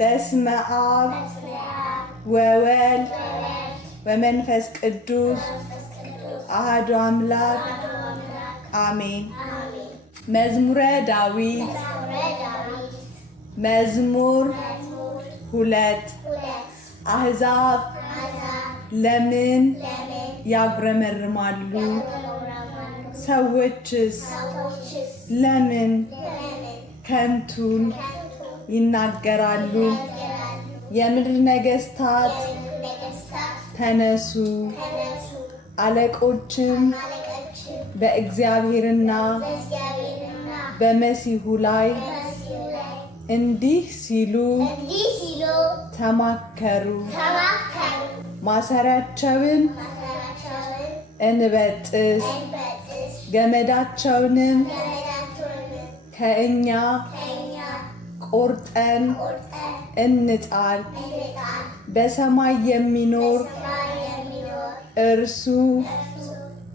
በስመ አብ ወወልድ ወመንፈስ ቅዱስ አሐዱ አምላክ አሜን። መዝሙረ ዳዊት መዝሙር 2 አሕዛብ ለምን ያጉረመርማሉ? ሰዎችስ ለምን ከንቱን ይናገራሉ? የምድር ነገሥታት ተነሱ፣ አለቆችም በእግዚአብሔርና በመሲሁ ላይ እንዲህ ሲሉ ተማከሩ። ማሰሪያቸውን እንበጥስ፣ ገመዳቸውንም ከእኛ ቆርጠን እንጣል። በሰማይ የሚኖር እርሱ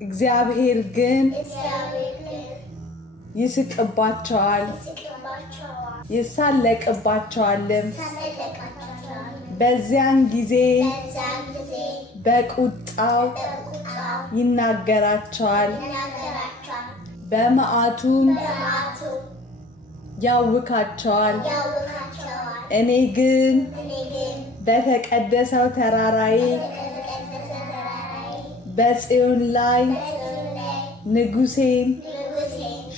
እግዚአብሔር ግን ይስቅባቸዋል ይሳለቅባቸዋልም። በዚያን ጊዜ በቁጣው ይናገራቸዋል፣ በመዓቱም ያውካቸዋል። እኔ ግን በተቀደሰው ተራራዬ በጽዮን ላይ ንጉሴን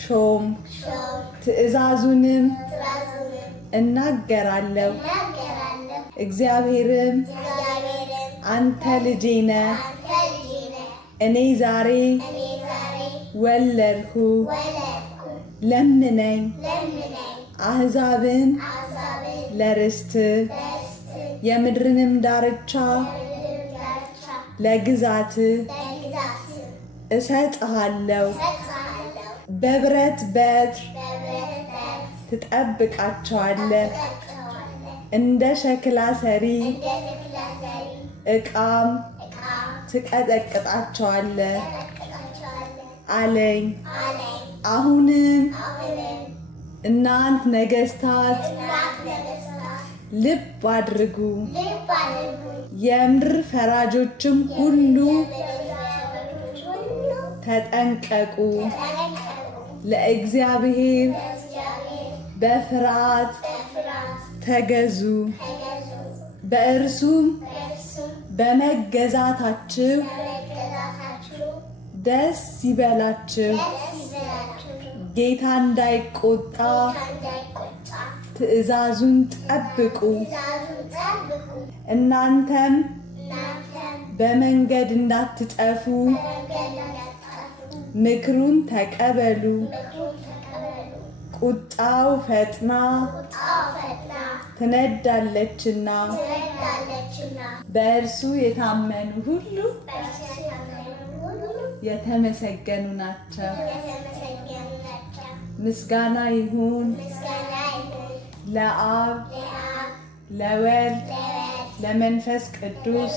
ሾም፣ ትእዛዙንም እናገራለሁ። እግዚአብሔርም አንተ ልጄ ነህ፣ እኔ ዛሬ ወለድሁ፣ ለምነኝ። አሕዛብን ለርስት የምድርንም ዳርቻ ለግዛት እሰጥሃለሁ። በብረት በትር ትጠብቃቸዋለህ፣ እንደ ሸክላ ሰሪ ዕቃም ትቀጠቅጣቸዋለህ አለኝ። አሁንም እናንት ነገሥታት ልብ አድርጉ፣ የምድር ፈራጆችም ሁሉ ተጠንቀቁ። ለእግዚአብሔር በፍርሃት ተገዙ፣ በእርሱም በመገዛታችሁ ደስ ይበላችሁ። ጌታ እንዳይቆጣ ትእዛዙን ጠብቁ። እናንተም በመንገድ እንዳትጠፉ ምክሩን ተቀበሉ። ቁጣው ፈጥና ትነዳለችና በእርሱ የታመኑ ሁሉ የተመሰገኑ ናቸው። ምስጋና ይሁን ለአብ ለወልድ ለመንፈስ ቅዱስ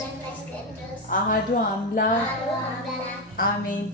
አሐዱ አምላክ አሜን።